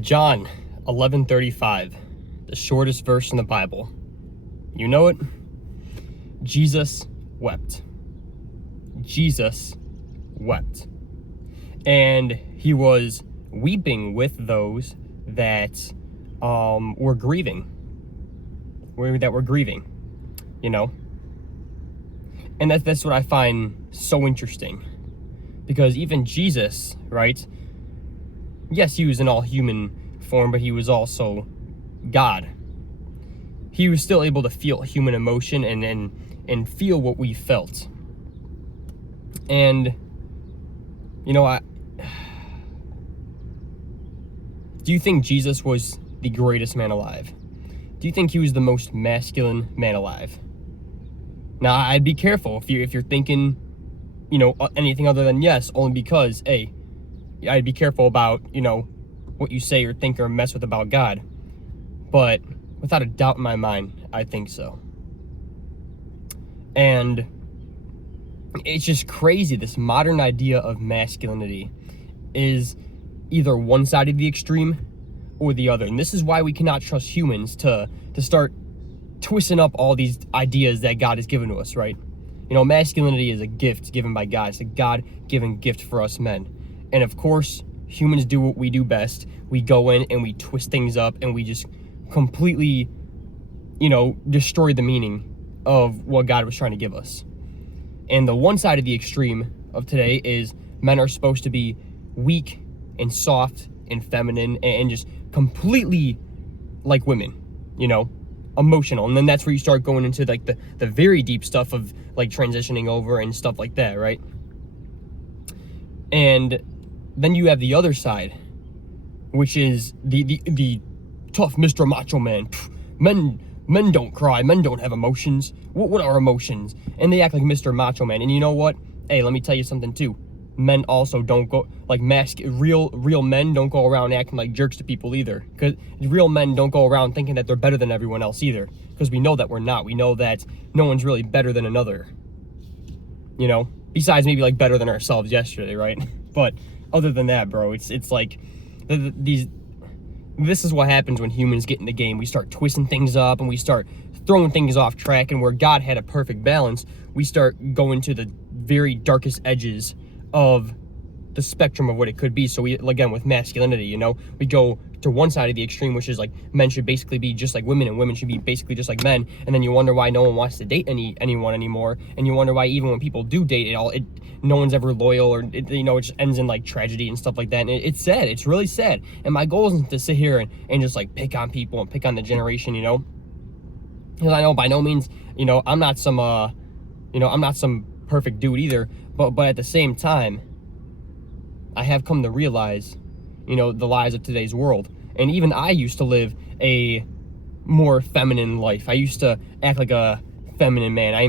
John 11:35, the shortest verse in the Bible. You know it? Jesus wept. Jesus wept. And he was weeping with those that were grieving. That were grieving, you know? And that's what I find so interesting. Because even Jesus, right? Yes, he was in all human form, but he was also God. He was still able to feel human emotion and feel what we felt. And, you know, do you think Jesus was the greatest man alive? Do you think he was the most masculine man alive? Now, I'd be careful if you're thinking, you know, anything other than yes, only because, hey, I'd be careful about, you know, what you say or think or mess with about God. But without a doubt in my mind, I think so. And it's just crazy. This modern idea of masculinity is either one side of the extreme or the other. And this is why we cannot trust humans to start twisting up all these ideas that God has given to us, right? You know, masculinity is a gift given by God. It's a God-given gift for us men. And of course, humans do what we do best. We go in and we twist things up and we just completely, you know, destroy the meaning of what God was trying to give us. And the one side of the extreme of today is men are supposed to be weak and soft and feminine and just completely like women, you know, emotional. And then that's where you start going into like the very deep stuff of like transitioning over and stuff like that, right? And then you have the other side, which is the tough Mr. Macho Man. Men don't cry. Men don't have emotions. What are emotions? And they act like Mr. Macho Man. And you know what? Hey, let me tell you something too. Men also don't go like real men don't go around acting like jerks to people either. Because real men don't go around thinking that they're better than everyone else either. Because we know that we're not. We know that no one's really better than another. You know, besides maybe like better than ourselves yesterday, right? But other than that, bro, it's like this is what happens when humans get in the game. We start twisting things up and we start throwing things off track, and where God had a perfect balance, we start going to the very darkest edges of the spectrum of what it could be. So we, again, with masculinity, you know, we go to one side of the extreme, which is like men should basically be just like women and women should be basically just like men. And then you wonder why no one wants to date anyone anymore. And you wonder why even when people do date no one's ever loyal, or you know, it just ends in like tragedy and stuff like that. And it's sad. It's really sad. And my goal isn't to sit here and just like pick on people and pick on the generation, you know, because I know by no means, you know, I'm not some perfect dude either. But at the same time, I have come to realize, you know, the lies of today's world. And even I used to live a more feminine life. I used to act like a feminine man. I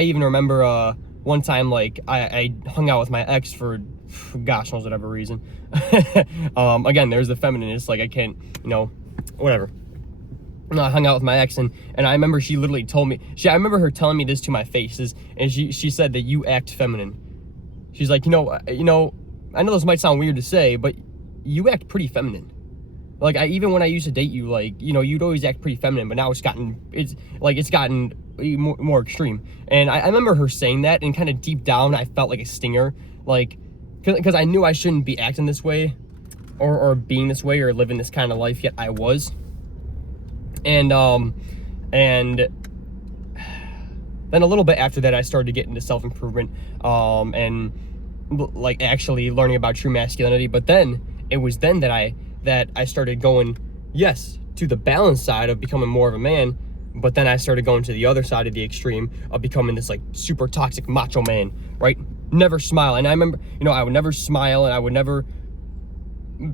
even remember one time, like, I hung out with my ex for gosh knows whatever reason. Again, there's the feminist, like I can't, you know, whatever. I hung out with my ex, and I remember she literally told me, I remember her telling me this to my face, and she said that you act feminine. She's like, you know, I know this might sound weird to say, but you act pretty feminine. Like, even when I used to date you, like, you know, you'd always act pretty feminine, but now it's gotten more extreme. And I remember her saying that, and kind of deep down, I felt like a stinger, like, because I knew I shouldn't be acting this way, or being this way, or living this kind of life, yet I was. And then a little bit after that, I started to get into self-improvement, and like actually learning about true masculinity. But then it was then that I started going, yes, to the balanced side of becoming more of a man. But then I started going to the other side of the extreme of becoming this like super toxic macho man, right? Never smile. And I remember, you know, I would never smile, and I would never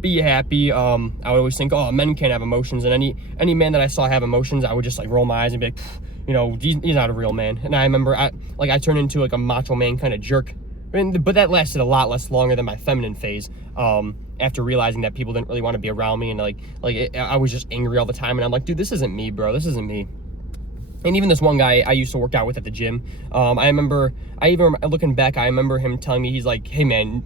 be happy. I would always think, oh, men can't have emotions, and any man that I saw have emotions, I would just like roll my eyes and be like, you know, he's not a real man. And I remember I turned into like a macho man kind of jerk, but that lasted a lot less longer than my feminine phase, after realizing that people didn't really want to be around me, and I was just angry all the time, and I'm like, dude, this isn't me, bro, this isn't me. And even this one guy I used to work out with at the gym, I remember, looking back, I remember him telling me, he's like, hey man,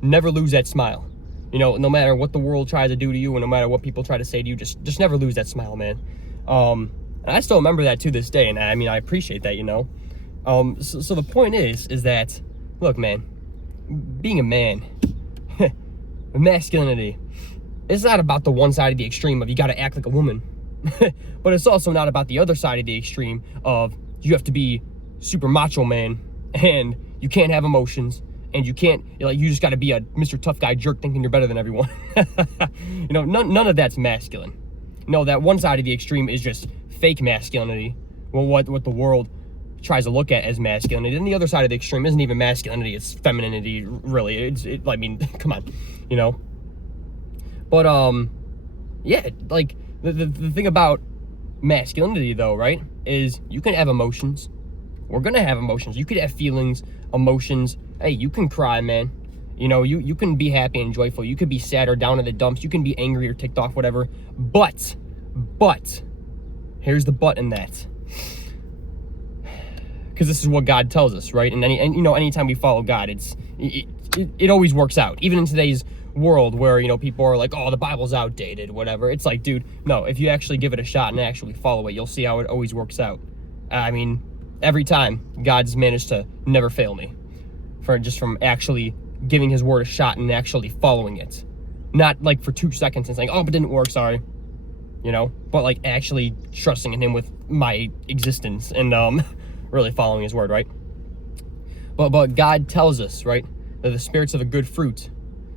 never lose that smile. No matter what the world tries to do to you, and no matter what people try to say to you, just never lose that smile, man. And I still remember that to this day, and I mean, I appreciate that, So the point is that, look, man, being a man, masculinity, it's not about the one side of the extreme of you got to act like a woman, but it's also not about the other side of the extreme of you have to be super macho man and you can't have emotions and you can't, you just got to be a Mr. Tough Guy jerk thinking you're better than everyone. None of that's masculine. No, that one side of the extreme is just fake masculinity. Well, what the world tries to look at as masculinity. And the other side of the extreme isn't even masculinity, it's femininity, really. I mean, come on, But, yeah, like, the thing about masculinity, though, right, is you can have emotions. We're gonna have emotions. You could have feelings, emotions. Hey, you can cry, man. You can be happy and joyful. You could be sad or down in the dumps. You can be angry or ticked off, whatever. But, here's the but in that. Because this is what God tells us, right? And anytime we follow God, it always works out. Even in today's world where, people are like, oh, the Bible's outdated, whatever. It's like, dude, no, if you actually give it a shot and actually follow it, you'll see how it always works out. I mean, every time God's managed to never fail me from actually giving his word a shot and actually following it. Not like for 2 seconds and saying, oh, but it didn't work, sorry. But like actually trusting in him with my existence and really following his word, right? But God tells us, right, that the spirits of a good fruit,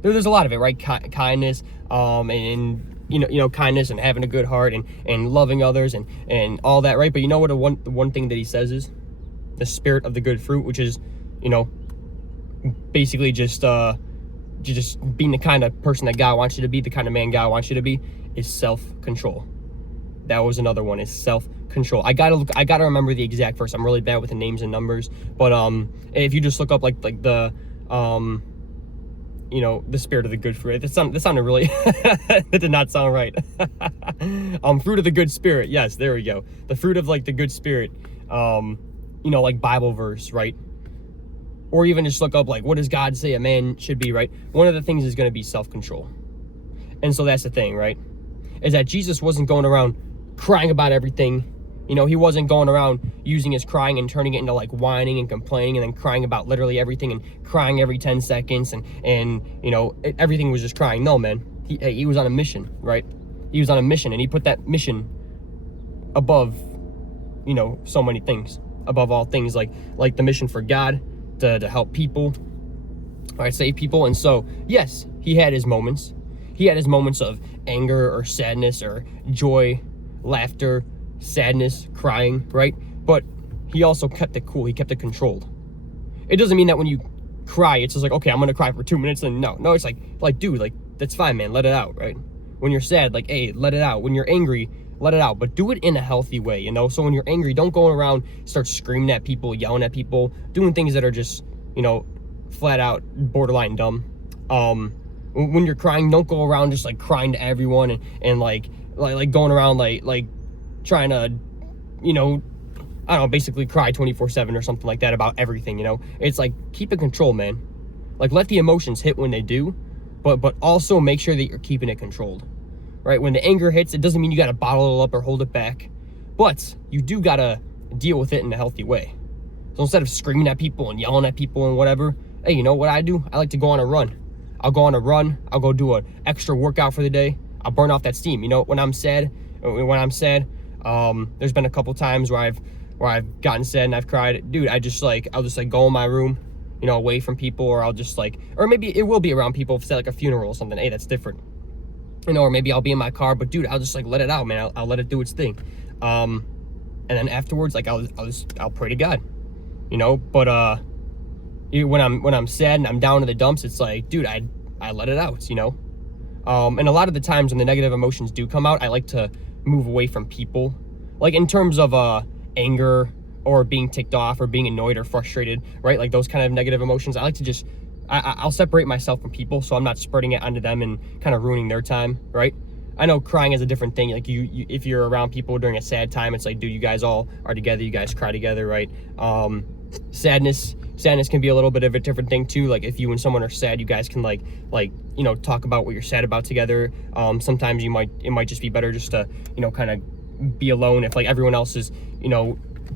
there's a lot of it, right? Kindness, and kindness and having a good heart and loving others and all that, right? But you know what the one thing that he says is the spirit of the good fruit, which is, basically just being the kind of person that God wants you to be, the kind of man God wants you to be, is self-control. That was another one, is self-control. I gotta remember the exact verse. I'm really bad with the names and numbers, but if you just look up like the the spirit of the good fruit. That sounded really, that did not sound right. Fruit of the good spirit. Yes, there we go. The fruit of like the good spirit. Like Bible verse, right? Or even just look up like, what does God say a man should be, right? One of the things is going to be self-control. And so that's the thing, right? Is that Jesus wasn't going around crying about everything. He wasn't going around using his crying and turning it into like whining and complaining and then crying about literally everything and crying every 10 seconds and everything was just crying. No, man. He was on a mission, right? He was on a mission and he put that mission above, so many things. Above all things, like the mission for God to help people, right? Save people. And so, yes, he had his moments. He had his moments of anger or sadness or joy, laughter, sadness, crying, right? But he also kept it cool. He kept it controlled. It doesn't mean that when you cry, it's just like, okay, I'm gonna cry for 2 minutes, and no, it's like, dude, like, that's fine, man, let it out, right? When you're sad, like, hey, let it out. When you're angry, let it out, but do it in a healthy way, So when you're angry, don't go around, start screaming at people, yelling at people, doing things that are just, flat out borderline dumb. When you're crying, don't go around just like crying to everyone and like going around like trying to, I don't know, basically cry 24/7 or something like that about everything, It's like, keep it controlled, man. Like, let the emotions hit when they do, but also make sure that you're keeping it controlled, right? When the anger hits, it doesn't mean you got to bottle it up or hold it back, but you do got to deal with it in a healthy way. So instead of screaming at people and yelling at people and whatever, hey, you know what I do? I like to go on a run. I'll go on a run. I'll go do an extra workout for the day. I'll burn off that steam. When I'm sad, there's been a couple times where I've gotten sad and I've cried. Dude, I'll just go in my room, away from people, or I'll just or maybe it will be around people if it's like a funeral or something. Hey, that's different. Or maybe I'll be in my car, but dude, I'll just let it out, man. I'll let it do its thing. And then afterwards, I'll pray to God, but when I'm sad and I'm down in the dumps, it's like, dude, I let it out, and a lot of the times when the negative emotions do come out, I like to move away from people, like in terms of anger or being ticked off or being annoyed or frustrated, right? Like those kind of negative emotions, I like to just I'll separate myself from people, so I'm not spreading it onto them and kind of ruining their time, right? I know crying is a different thing. Like you if you're around people during a sad time, it's like, dude, you guys all are together, you guys cry together, right? Sadness sadness can be a little bit of a different thing too. Like if you and someone are sad, you guys can like talk about what you're sad about together. Sometimes it might just be better just to kind of be alone if like everyone else is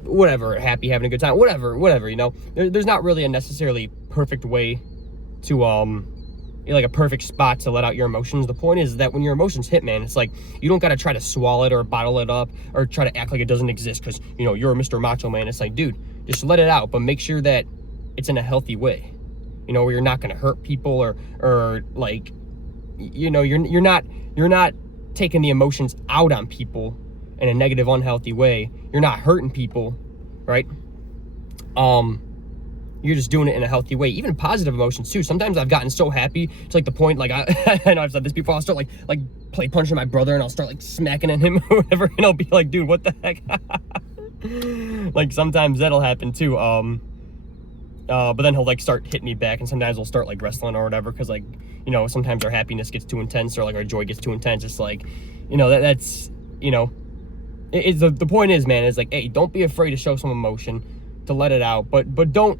whatever, happy, having a good time, whatever. There's not really a necessarily perfect way to like a perfect spot to let out your emotions. The point is that when your emotions hit, man, it's like you don't got to try to swallow it or bottle it up or try to act like it doesn't exist because you're a Mr. Macho Man. It's like, dude, just let it out, but make sure that it's in a healthy way, where you're not going to hurt people or like you're not taking the emotions out on people in a negative, unhealthy way. You're not hurting people, right? You're just doing it in a healthy way. Even positive emotions too. Sometimes I've gotten so happy to like the point, like I know I've said this before, I'll start like play punching my brother and I'll start like smacking at him or whatever, and I'll be like, dude, what the heck? Like sometimes that'll happen too. But then he'll like start hitting me back, and sometimes we'll start like wrestling or whatever, because like sometimes our happiness gets too intense or like our joy gets too intense. It's like that's it's the point is, man, is like, hey, don't be afraid to show some emotion, to let it out, but don't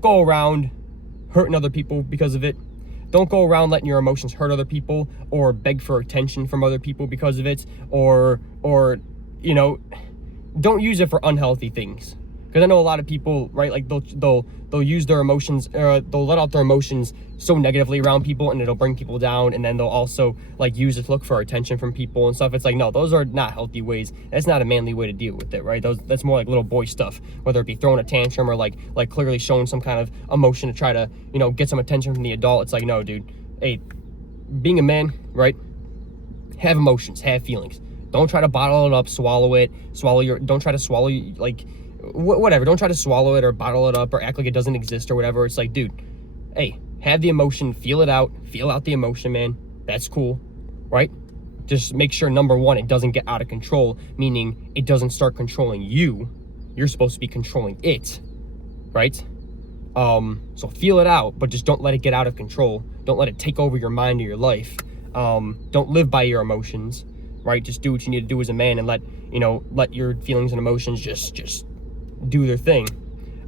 go around hurting other people because of it. Don't go around letting your emotions hurt other people or beg for attention from other people because of it, or don't use it for unhealthy things. Because I know a lot of people, right, like they'll use their emotions, they'll let out their emotions so negatively around people, and it'll bring people down, and then they'll also like use it to look for attention from people and stuff. It's like, no, those are not healthy ways. That's not a manly way to deal with it, right? That's more like little boy stuff, whether it be throwing a tantrum or like clearly showing some kind of emotion to try to get some attention from the adult. It's like, no, dude, hey, being a man, right, have emotions, have feelings. Don't try to bottle it up, don't try to swallow like whatever. Don't try to swallow it or bottle it up or act like it doesn't exist or whatever. It's like, dude, hey, have the emotion, feel out the emotion, man. That's cool, right? Just make sure, number one, it doesn't get out of control, meaning it doesn't start controlling you. You're supposed to be controlling it, right? So feel it out, but just don't let it get out of control. Don't let it take over your mind or your life. Don't live by your emotions, right? Just do what you need to do as a man and let your feelings and emotions just do their thing.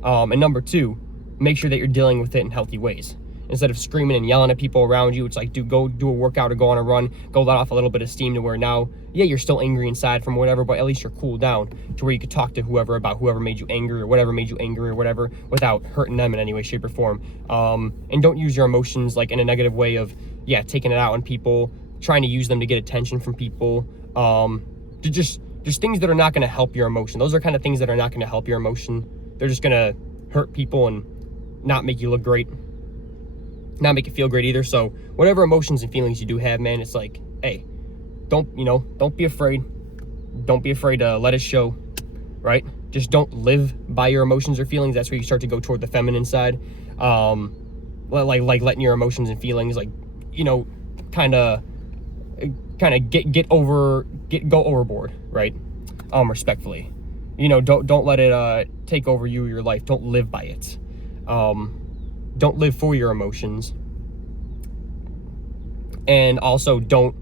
And number two, make sure that you're dealing with it in healthy ways. Instead of screaming and yelling at people around you, it's like, dude, go do a workout or go on a run, go let off a little bit of steam to where now, yeah, you're still angry inside from whatever, but at least you're cooled down to where you could talk to whoever about whoever made you angry or whatever made you angry or whatever without hurting them in any way, shape, or form. And don't use your emotions like in a negative way of, taking it out on people, trying to use them to get attention from people. Just things that are not going to help your emotion. Those are kind of things that are not going to help your emotion. They're just going to hurt people and not make you look great, not make you feel great either. So whatever emotions and feelings you do have, man, it's like, hey, don't be afraid. Don't be afraid to let it show, right? Just don't live by your emotions or feelings. That's where you start to go toward the feminine side. Like letting your emotions and feelings kind of go overboard, right? Respectfully, don't let it take over you or your life. Don't live by it. Don't live for your emotions, and also don't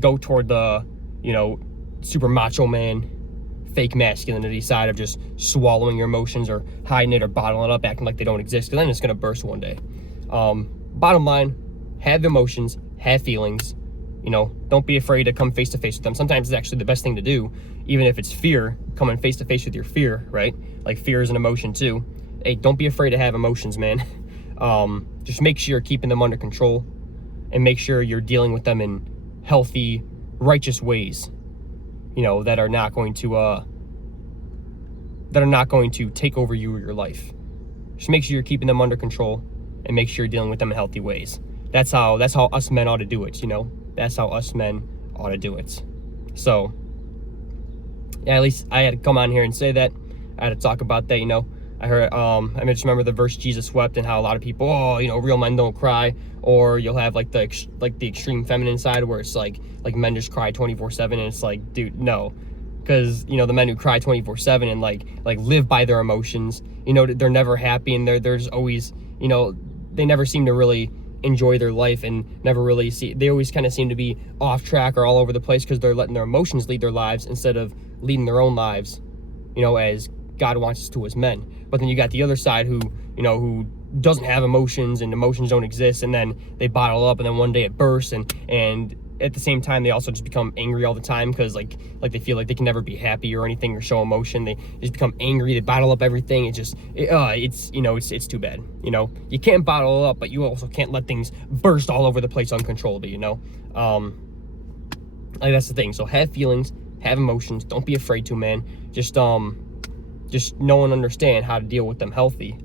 go toward the super macho man, fake masculinity side of just swallowing your emotions or hiding it or bottling it up, acting like they don't exist, because then it's gonna burst one day. Bottom line, have emotions, have feelings. Don't be afraid to come face to face with them. Sometimes it's actually the best thing to do, even if it's fear, coming face to face with your fear, right? Like fear is an emotion too. Hey, don't be afraid to have emotions, man. Just make sure you're keeping them under control and make sure you're dealing with them in healthy, righteous ways, that are not going to take over you or your life. Just make sure you're keeping them under control and make sure you're dealing with them in healthy ways. That's how us men ought to do it, That's how us men ought to do it. So, yeah, at least I had to come on here and say that. I had to talk about that, I heard, I just remember the verse Jesus wept, and how a lot of people, real men don't cry. Or you'll have like the extreme feminine side where it's like men just cry 24/7, and it's like, dude, no. Because, the men who cry 24/7 and like live by their emotions, they're never happy, and there's always, they never seem to really enjoy their life, and never really they always kind of seem to be off track or all over the place because they're letting their emotions lead their lives instead of leading their own lives, as God wants us to as men. But then you got the other side who, you know, who doesn't have emotions, and emotions don't exist, and then they bottle up, and then one day it bursts, and at the same time they also just become angry all the time because like they feel like they can never be happy or anything or show emotion. They just become angry, they bottle up everything. It's you know, it's too bad. You know, you can't bottle it up, but you also can't let things burst all over the place uncontrollably, you know. Like, that's the thing. So have feelings, have emotions, don't be afraid to, man. Just know and understand how to deal with them healthy,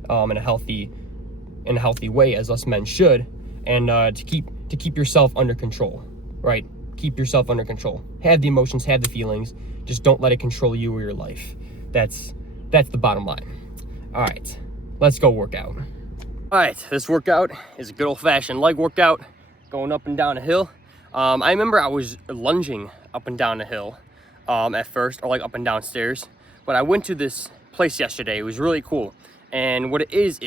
in a healthy way, as us men should, and to keep yourself under control, right? Keep yourself under control. Have the emotions, have the feelings. Just don't let it control you or your life. That's the bottom line. All right, let's go work out. All right, this workout is a good old-fashioned leg workout, going up and down a hill. I remember I was lunging up and down a hill at first, or like up and down stairs. But I went to this place yesterday. It was really cool. And what it is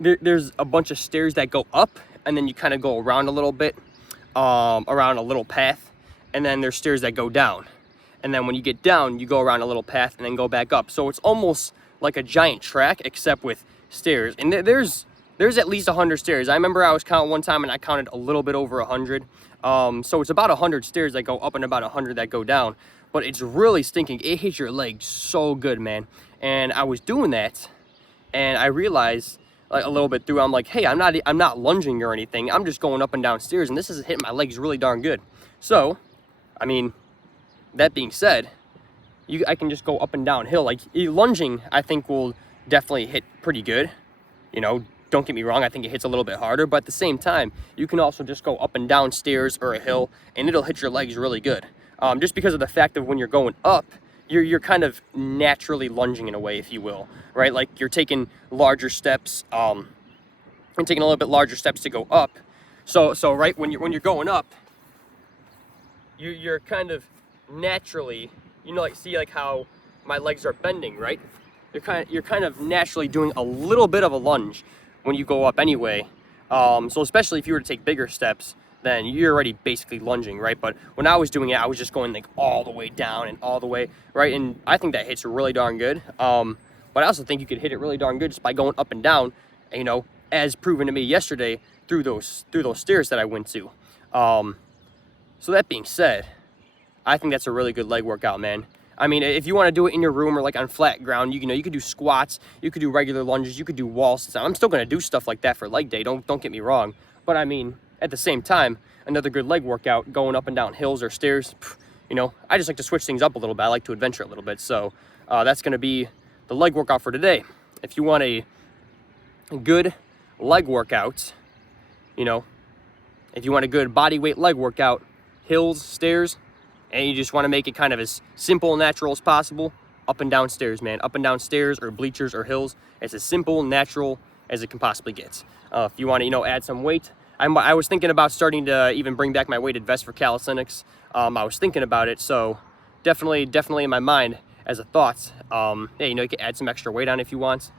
there's a bunch of stairs that go up, and then you kind of go around a little bit, around a little path. And then there's stairs that go down. And then when you get down, you go around a little path and then go back up. So it's almost like a giant track, except with stairs. And there's at least 100 stairs. I remember I was counting one time and I counted a little bit over 100. So it's about 100 stairs that go up and about 100 that go down. But it's really stinking. It hits your legs so good, man. And I was doing that, and I realized, like, a little bit through, I'm like, hey, I'm not lunging or anything. I'm just going up and down stairs, and this is hitting my legs really darn good. So, I mean, that being said, I can just go up and downhill. Like, lunging, I think, will definitely hit pretty good. You know, don't get me wrong, I think it hits a little bit harder, but at the same time, you can also just go up and down stairs or a hill, and it'll hit your legs really good. Just because of the fact of when you're going up, you're kind of naturally lunging in a way, if you will, right? Like, you're taking larger steps, and taking a little bit larger steps to go up. So right when you're going up, you're kind of naturally, you know, like, see, like how my legs are bending, right? You're kind of naturally doing a little bit of a lunge when you go up anyway. So especially if you were to take bigger steps, then you're already basically lunging, right? But when I was doing it, I was just going like all the way down and all the way, right? And I think that hits really darn good. But I also think you could hit it really darn good just by going up and down, you know, as proven to me yesterday through those stairs that I went to. So that being said, I think that's a really good leg workout, man. I mean, if you want to do it in your room or like on flat ground, you know, you could do squats, you could do regular lunges, you could do wall sits. I'm still going to do stuff like that for leg day. Don't get me wrong. But I mean, at the same time, another good leg workout, going up and down hills or stairs, you know, I just like to switch things up a little bit. I like to adventure a little bit. So that's going to be the leg workout for today. If you want a good leg workout, you know, if you want a good body weight leg workout, hills, stairs, and you just want to make it kind of as simple and natural as possible, up and down stairs, man. Up and down stairs or bleachers or hills. It's as simple and natural as it can possibly get. If you want to, you know, add some weight, I was thinking about starting to even bring back my weighted vest for calisthenics. I was thinking about it, so definitely in my mind as a thought. Hey, you know, you can add some extra weight on if you want.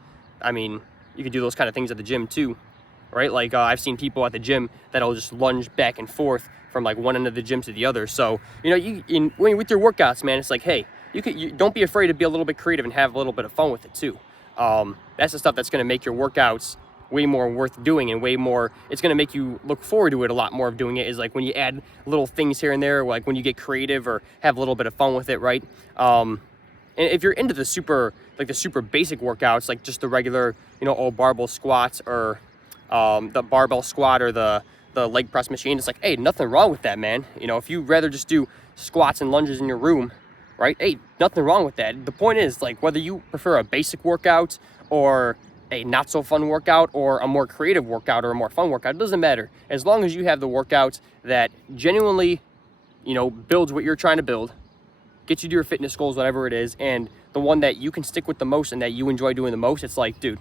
I mean, you can do those kind of things at the gym too, right? Like I've seen people at the gym that'll just lunge back and forth from like one end of the gym to the other. So, you know, with your workouts, man, it's like, hey, you don't be afraid to be a little bit creative and have a little bit of fun with it too. That's the stuff that's going to make your workouts way more worth doing, and way more, it's going to make you look forward to it a lot more of doing it, is like when you add little things here and there, like when you get creative or have a little bit of fun with it, right? And if you're into the super basic workouts, like just the regular, you know, old barbell squats or the barbell squat or the leg press machine, it's like, hey, nothing wrong with that, man. You know, if you rather just do squats and lunges in your room, right? Hey, nothing wrong with that. The point is, like, whether you prefer a basic workout or a not so fun workout or a more creative workout or a more fun workout, it doesn't matter. As long as you have the workouts that genuinely, you know, builds what you're trying to build, get you to your fitness goals, whatever it is, and the one that you can stick with the most and that you enjoy doing the most, it's like, dude,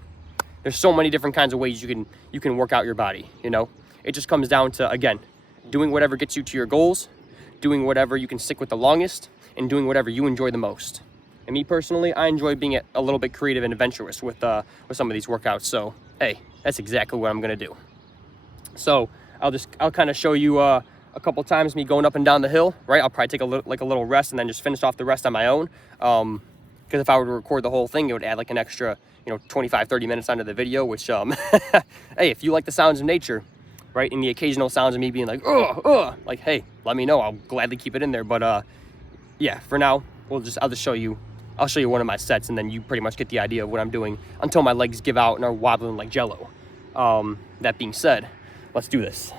there's so many different kinds of ways you can work out your body, you know? It just comes down to, again, doing whatever gets you to your goals, doing whatever you can stick with the longest, and doing whatever you enjoy the most. And me personally, I enjoy being a little bit creative and adventurous with some of these workouts. So, hey, that's exactly what I'm gonna do. So I'll kind of show you a couple times me going up and down the hill, right? I'll probably take a little rest and then just finish off the rest on my own. Because if I were to record the whole thing, it would add like an extra, 25-30 minutes onto the video, which, hey, if you like the sounds of nature, right, and the occasional sounds of me being like, like, hey, let me know. I'll gladly keep it in there. But yeah, for now, I'll just show you one of my sets, and then you pretty much get the idea of what I'm doing until my legs give out and are wobbling like jello. That being said, let's do this.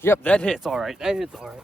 Yep, that hits all right. That hits all right.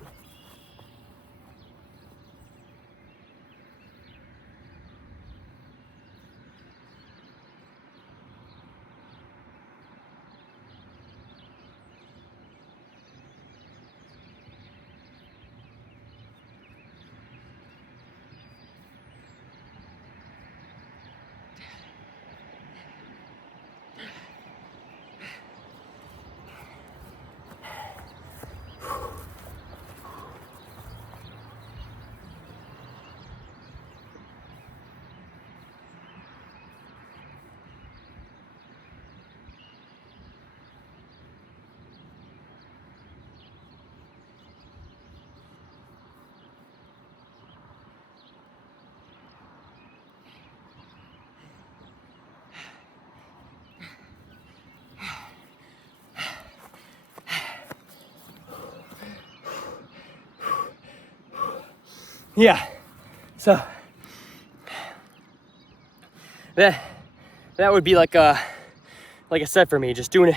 Yeah, so that would be like a set for me, just doing it,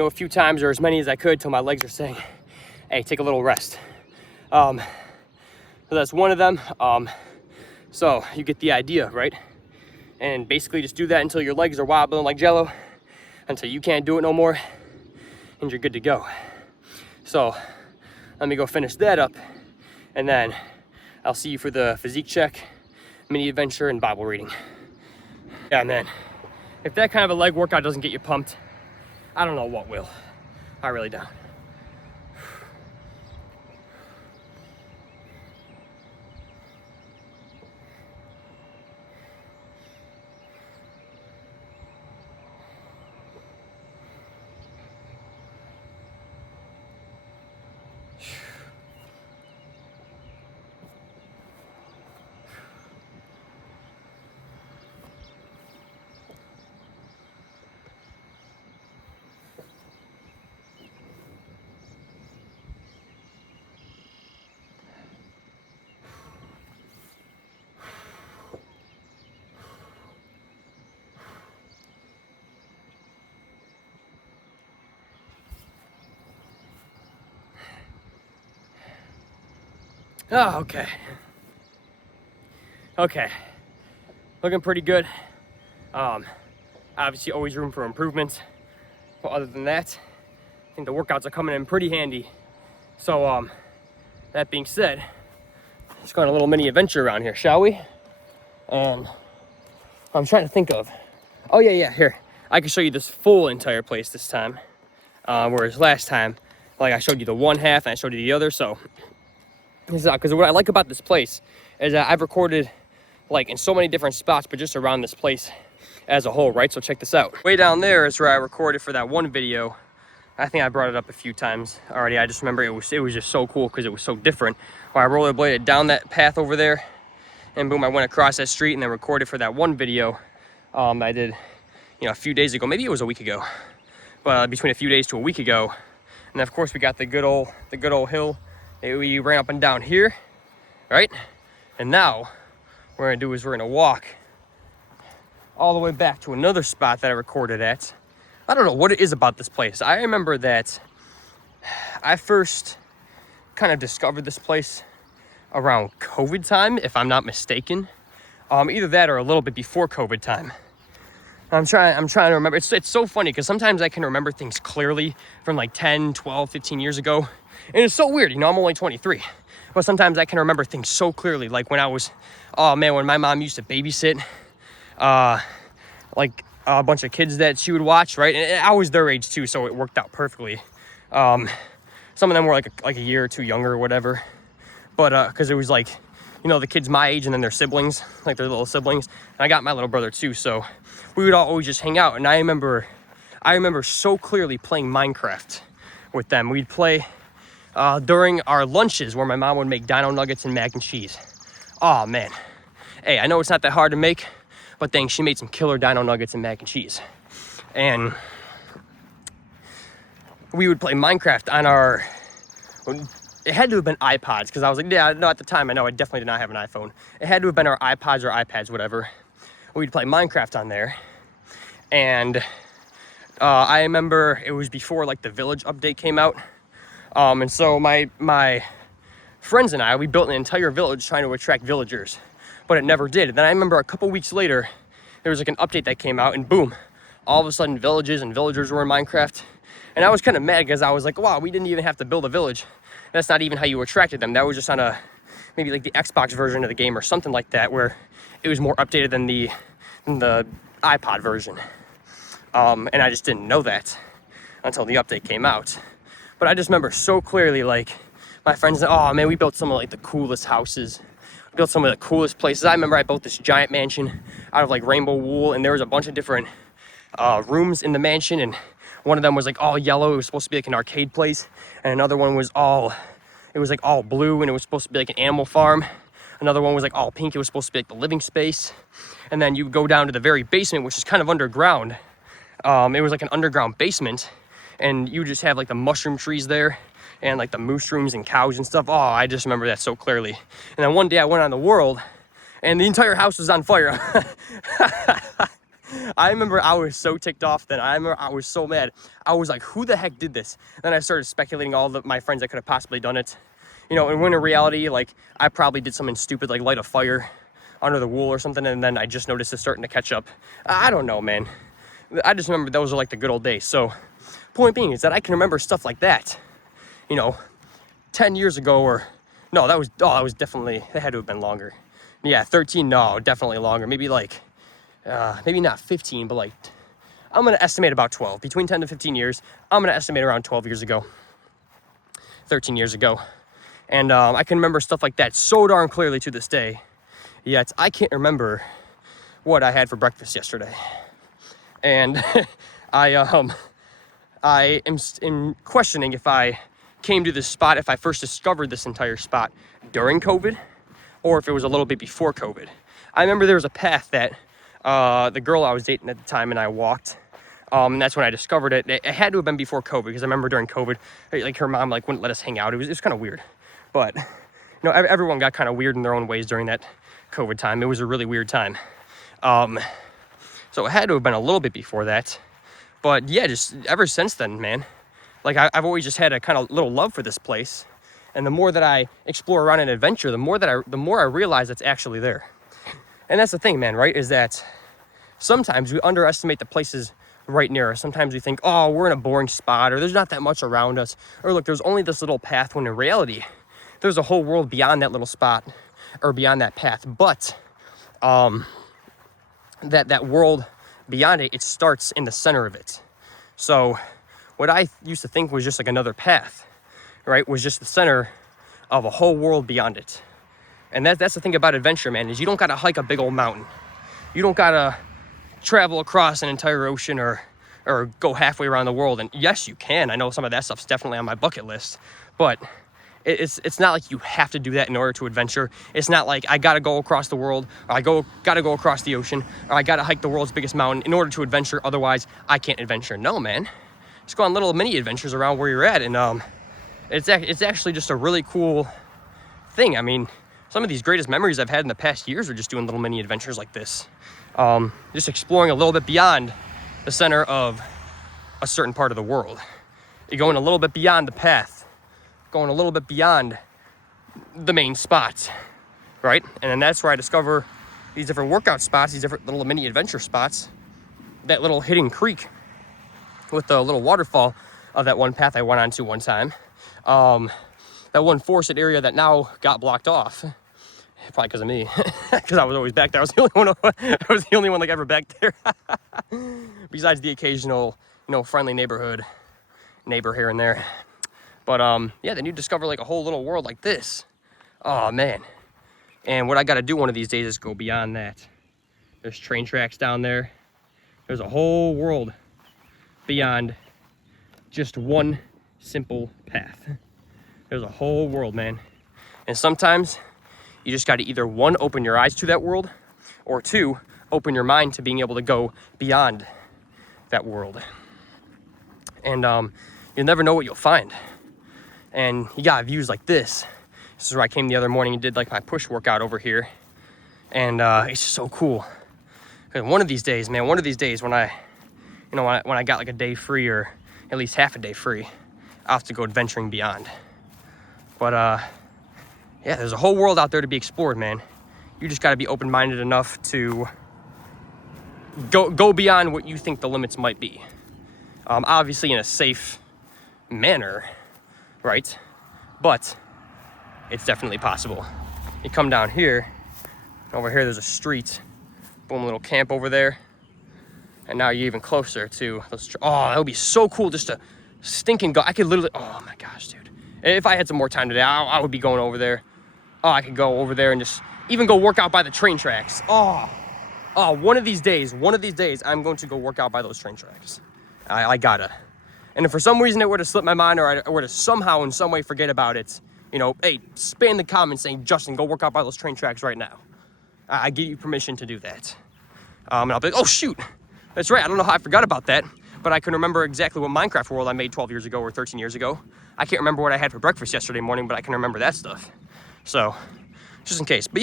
a few times or as many as I could till my legs are saying, hey, take a little rest. So that's one of them. So you get the idea, right? And basically just do that until your legs are wobbling like jello, until you can't do it no more, and you're good to go. So let me go finish that up, and then I'll see you for the physique check, mini adventure, and Bible reading. Yeah, man, if that kind of a leg workout doesn't get you pumped, I don't know what will. I really don't. Oh, okay. Okay. Looking pretty good. Obviously always room for improvement. But other than that, I think the workouts are coming in pretty handy. So, that being said, let's go on a little mini adventure around here, shall we? And I'm trying to think of, oh yeah, here. I can show you this full entire place this time. Whereas last time, like I showed you the one half and I showed you the other, so because what I like about this place is that I've recorded like in so many different spots, but just around this place as a whole, right? So check this out. Way down there is where I recorded for that one video. I think I brought it up a few times already. I just remember it was just so cool because it was so different. When I rollerbladed down that path over there, and boom, I went across that street and then recorded for that one video I did, a few days ago. Maybe it was a week ago, but between a few days to a week ago. And of course, we got the good old hill. We ran up and down here, right? And now what we're gonna do is we're gonna walk all the way back to another spot that I recorded at. I don't know what it is about this place. I remember that I first kind of discovered this place around COVID time, if I'm not mistaken. Either that or a little bit before COVID time. I'm trying to remember. It's so funny because sometimes I can remember things clearly from like 10, 12, 15 years ago. And it's so weird, I'm only 23. But sometimes I can remember things so clearly, like when I was, when my mom used to babysit, like a bunch of kids that she would watch, right? And I was their age too, so it worked out perfectly. Some of them were like a year or two younger or whatever, but because it was like, you know, the kids my age and then their siblings, like their little siblings. And I got my little brother too, so we would all always just hang out. And I remember so clearly playing Minecraft with them. We'd play during our lunches where my mom would make dino nuggets and mac and cheese. Oh man, hey, I know it's not that hard to make, but dang, she made some killer dino nuggets and mac and cheese. And we would play Minecraft on our, it had to have been iPods, because I was like, yeah, no, at the time, I know I definitely did not have an iPhone. It had to have been our iPods or iPads, whatever. We'd play Minecraft on there. And I remember it was before like the Village update came out. And so my friends and I, we built an entire village trying to attract villagers, but it never did. And then I remember a couple weeks later, there was like an update that came out, and boom, all of a sudden villages and villagers were in Minecraft. And I was kind of mad because I was like, wow, we didn't even have to build a village. That's not even how you attracted them. That was just on maybe like the Xbox version of the game or something like that, where it was more updated than the iPod version. And I just didn't know that until the update came out. But I just remember so clearly, like, my friends said, oh man, we built some of like the coolest houses. We built some of the coolest places. I remember I built this giant mansion out of like rainbow wool, and there was a bunch of different rooms in the mansion, and one of them was like all yellow. It was supposed to be like an arcade place. And another one was all blue, and it was supposed to be like an animal farm. Another one was like all pink. It was supposed to be like the living space. And then you go down to the very basement, which is kind of underground. It was like an underground basement, and you just have like the mushroom trees there and like the mushrooms and cows and stuff. Oh, I just remember that so clearly. And then one day I went on the world, and the entire house was on fire. I remember I was so ticked off then. I remember I was so mad. I was like, who the heck did this? Then I started speculating all of my friends that could have possibly done it. You know, and when in reality, like, I probably did something stupid, like light a fire under the wool or something, and then I just noticed it starting to catch up. I don't know, man. I just remember those are like the good old days. So, point being is that I can remember stuff like that, you know, 10 years ago, or, no, that was definitely, it had to have been longer. Yeah, 13, no, definitely longer. Maybe like, maybe not 15, but like, I'm going to estimate about 12. Between 10 to 15 years, I'm going to estimate around 12 years ago. 13 years ago. And I can remember stuff like that so darn clearly to this day. Yet, I can't remember what I had for breakfast yesterday. And I am questioning if I came to this spot, if I first discovered this entire spot during COVID, or if it was a little bit before COVID. I remember there was a path that the girl I was dating at the time and I walked. And that's when I discovered it. It had to have been before COVID, because I remember during COVID, like her mom like wouldn't let us hang out. It was kind of weird. But, you know, everyone got kind of weird in their own ways during that COVID time. It was a really weird time. So it had to have been a little bit before that. But yeah, just ever since then, man, like I've always just had a kind of little love for this place. And the more that I explore around an adventure, the more I realize it's actually there. And that's the thing, man, right? Is that sometimes we underestimate the places right near us. Sometimes we think, oh, we're in a boring spot, or there's not that much around us, or look, there's only this little path, when in reality, there's a whole world beyond that little spot, or beyond that path. But that world beyond it, it starts in the center of it. So what I used to think was just like another path, right, was just the center of a whole world beyond it. And that's the thing about adventure, man, is you don't gotta hike a big old mountain. You don't gotta travel across an entire ocean or go halfway around the world. And yes, you can. I know some of that stuff's definitely on my bucket list, but it's not like you have to do that in order to adventure. It's not like I gotta go across the world, or gotta go across the ocean, or I gotta hike the world's biggest mountain in order to adventure. Otherwise, I can't adventure. No, man. Just go on little mini adventures around where you're at, and it's actually just a really cool thing. I mean, some of these greatest memories I've had in the past years are just doing little mini adventures like this. Just exploring a little bit beyond the center of a certain part of the world. You're going a little bit beyond the path, going a little bit beyond the main spots, right? And then that's where I discover these different workout spots, these different little mini adventure spots. That little hidden creek with the little waterfall of that one path I went on to one time. That one forested area that now got blocked off. Probably because of me, because I was always back there. I was the only one. I was the only one like ever back there. Besides the occasional, friendly neighbor here and there. But yeah, then you discover like a whole little world like this. Oh man! And what I got to do one of these days is go beyond that. There's train tracks down there. There's a whole world beyond just one simple path. There's a whole world, man. And sometimes you just got to either one, open your eyes to that world, or two, open your mind to being able to go beyond that world. And you'll never know what you'll find. And you got views like this. This is where I came the other morning and did like my push workout over here. And it's just so cool. Because one of these days, man, when I got like a day free, or at least half a day free, I'll have to go adventuring beyond. But yeah, there's a whole world out there to be explored, man. You just got to be open-minded enough to go beyond what you think the limits might be. Obviously in a safe manner, right? But it's definitely possible. You come down here, over here there's a street, boom, little camp over there, and now you're even closer to those. Oh, that would be so cool just to stinking go. I could literally, oh my gosh, dude. If I had some more time today, I would be going over there. Oh, I could go over there and just even go work out by the train tracks. Oh, one of these days, I'm going to go work out by those train tracks. I gotta. And if for some reason it were to slip my mind, or I were to somehow in some way forget about it, hey, spam the comments saying, Justin, go work out by those train tracks right now. I give you permission to do that. And I'll be like, oh shoot, that's right. I don't know how I forgot about that, but I can remember exactly what Minecraft world I made 12 years ago or 13 years ago. I can't remember what I had for breakfast yesterday morning, but I can remember that stuff. So, just in case. But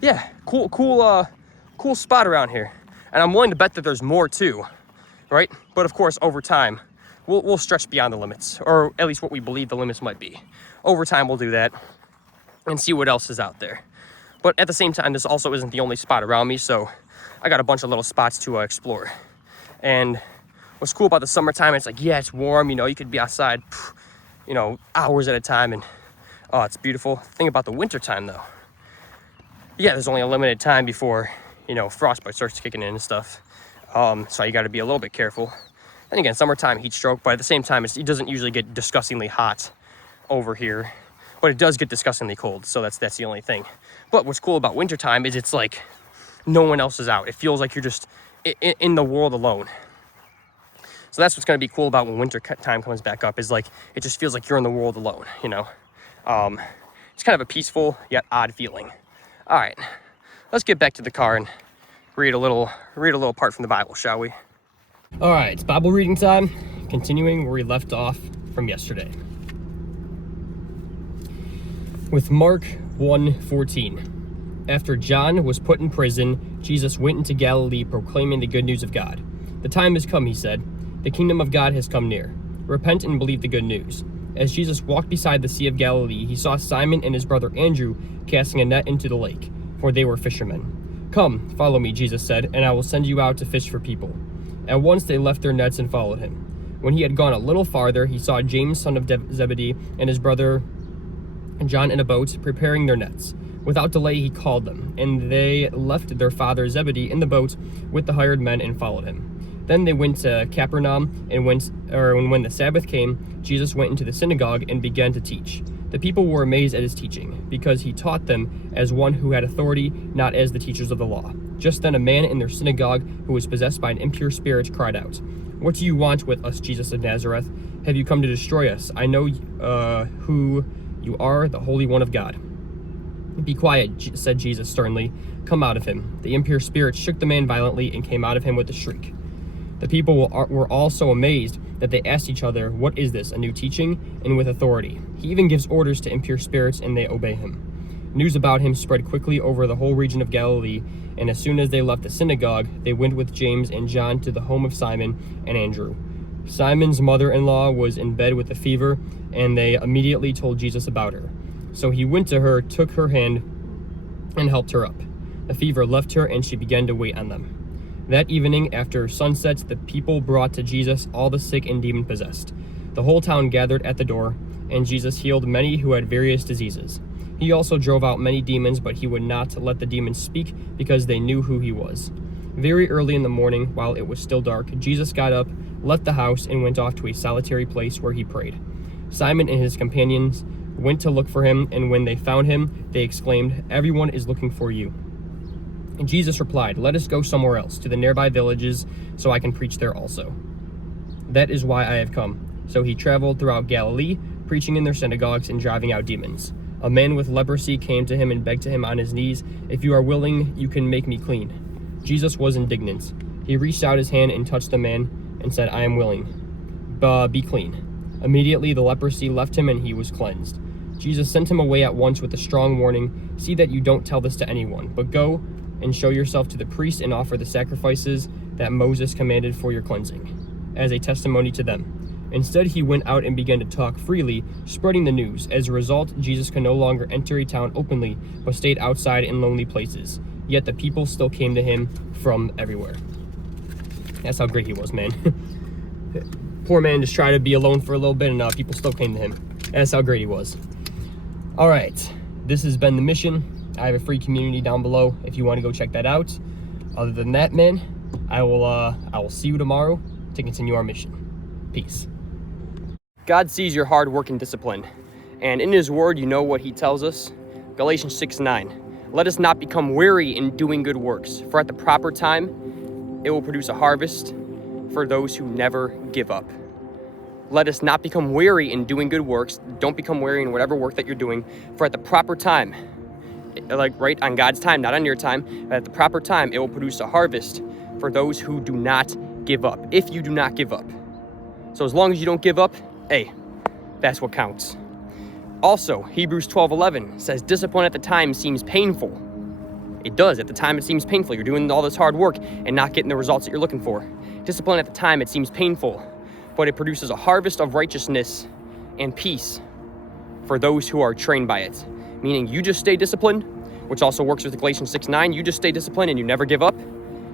yeah, cool spot around here. And I'm willing to bet that there's more too, right? But of course, over time, we'll stretch beyond the limits, or at least what we believe the limits might be. Over time, we'll do that and see what else is out there. But at the same time, this also isn't the only spot around me, so I got a bunch of little spots to explore. And what's cool about the summertime, it's like, yeah, it's warm, you could be outside, hours at a time, and oh, it's beautiful. Thing about the winter time, though, yeah, there's only a limited time before, frostbite starts kicking in and stuff. So you got to be a little bit careful. And again, summertime, heat stroke, but at the same time, it doesn't usually get disgustingly hot over here, but it does get disgustingly cold, so that's the only thing. But what's cool about wintertime is it's like no one else is out. It feels like you're just in the world alone. So that's what's going to be cool about when winter time comes back up, is like it just feels like you're in the world alone, It's kind of a peaceful yet odd feeling. All right, let's get back to the car and read a little part from the Bible, shall we? All right, it's Bible reading time, continuing where we left off from yesterday. With Mark 1:14. After John was put in prison, Jesus went into Galilee proclaiming the good news of God. The time has come, he said. The kingdom of God has come near. Repent and believe the good news. As Jesus walked beside the Sea of Galilee, he saw Simon and his brother Andrew casting a net into the lake, for they were fishermen. Come, follow me, Jesus said, and I will send you out to fish for people. At once they left their nets and followed him. When he had gone a little farther, he saw James, son of Zebedee, and his brother John in a boat, preparing their nets. Without delay he called them, and they left their father Zebedee in the boat with the hired men and followed him. Then they went to Capernaum, and when the Sabbath came, Jesus went into the synagogue and began to teach. The people were amazed at his teaching, because he taught them as one who had authority, not as the teachers of the law. Just then a man in their synagogue, who was possessed by an impure spirit, cried out, "What do you want with us, Jesus of Nazareth? Have you come to destroy us? I know who you are, the Holy One of God." "Be quiet," said Jesus sternly. "Come out of him." The impure spirit shook the man violently and came out of him with a shriek. The people were all so amazed that they asked each other, "What is this, a new teaching, and with authority? He even gives orders to impure spirits, and they obey him." News about him spread quickly over the whole region of Galilee, and as soon as they left the synagogue, they went with James and John to the home of Simon and Andrew. Simon's mother-in-law was in bed with a fever, and they immediately told Jesus about her. So he went to her, took her hand, and helped her up. The fever left her, and she began to wait on them. That evening, after sunset, the people brought to Jesus all the sick and demon-possessed. The whole town gathered at the door, and Jesus healed many who had various diseases. He also drove out many demons, but he would not let the demons speak because they knew who he was. Very early in the morning, while it was still dark, Jesus got up, left the house, and went off to a solitary place where he prayed. Simon and his companions went to look for him, and when they found him, they exclaimed, "Everyone is looking for you." And Jesus replied, "Let us go somewhere else, to the nearby villages, so I can preach there also. That is why I have come." So he traveled throughout Galilee, preaching in their synagogues and driving out demons. A man with leprosy came to him and begged him on his knees, "If you are willing, you can make me clean." Jesus was indignant. He reached out his hand and touched the man and said, "I am willing. Be clean." Immediately the leprosy left him and he was cleansed. Jesus sent him away at once with a strong warning, "See that you don't tell this to anyone, but go and show yourself to the priest and offer the sacrifices that Moses commanded for your cleansing, as a testimony to them." Instead, he went out and began to talk freely, spreading the news. As a result, Jesus could no longer enter a town openly, but stayed outside in lonely places. Yet the people still came to him from everywhere. That's how great he was, man. Poor man just tried to be alone for a little bit, and people still came to him. That's how great he was. All right, this has been The Mission. I have a free community down below if you want to go check that out. Other than that, man, I will see you tomorrow to continue our mission. Peace. God sees your hard work and discipline, and in his word, you know what he tells us. Galatians 6:9. Let us not become weary in doing good works, for at the proper time, it will produce a harvest for those who never give up. Let us not become weary in doing good works. Don't become weary in whatever work that you're doing, for at the proper time, like right on God's time, not on your time, but at the proper time, it will produce a harvest for those who do not give up. If you do not give up. So as long as you don't give up, hey, that's what counts. Also, Hebrews 12:11 says, discipline at the time seems painful. It does. At the time, it seems painful. You're doing all this hard work and not getting the results that you're looking for. Discipline at the time, it seems painful, but it produces a harvest of righteousness and peace for those who are trained by it. Meaning you just stay disciplined, which also works with Galatians 6:9. You just stay disciplined and you never give up.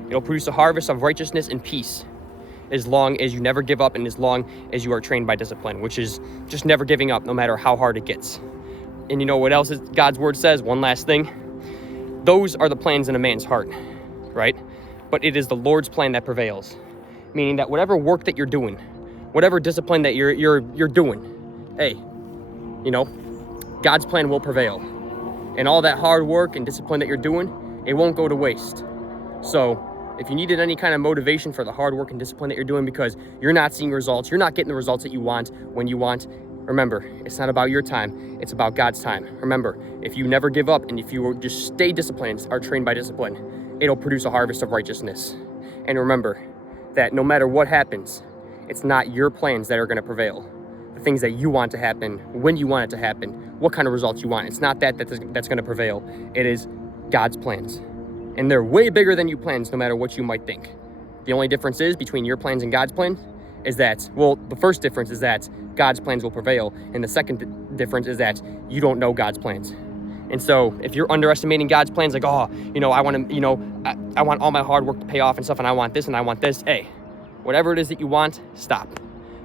It'll produce a harvest of righteousness and peace as long as you never give up and as long as you are trained by discipline, which is just never giving up no matter how hard it gets. And you know what else God's word says? One last thing. Those are the plans in a man's heart, right? But it is the Lord's plan that prevails. Meaning that whatever work that you're doing, whatever discipline that you're doing, hey, you know, God's plan will prevail. And all that hard work and discipline that you're doing, it won't go to waste. So if you needed any kind of motivation for the hard work and discipline that you're doing because you're not seeing results, you're not getting the results that you want when you want, remember, it's not about your time, it's about God's time. Remember, if you never give up and if you just stay disciplined, are trained by discipline, it'll produce a harvest of righteousness. And remember that no matter what happens, it's not your plans that are going to prevail. The things that you want to happen, when you want it to happen, what kind of results you want. It's not that's going to prevail. It is God's plans. And they're way bigger than your plans, no matter what you might think. The only difference is between your plans and God's plan is that, well, the first difference is that God's plans will prevail. And the second difference is that you don't know God's plans. And so if you're underestimating God's plans, like, oh, you know, I want to, you know, I want all my hard work to pay off and stuff, and I want this and I want this. Hey, whatever it is that you want, stop.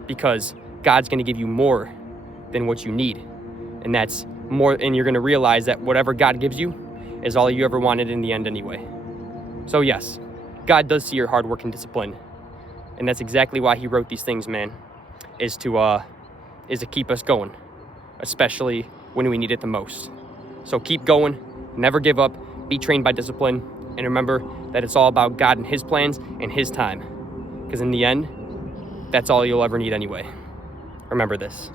Because God's going to give you more than what you need. And that's more, and you're going to realize that whatever God gives you is all you ever wanted in the end anyway. So yes, God does see your hard work and discipline. And that's exactly why he wrote these things, man, is to keep us going, especially when we need it the most. So keep going, never give up, be trained by discipline, and remember that it's all about God and his plans and his time. Because in the end, that's all you'll ever need anyway. Remember this.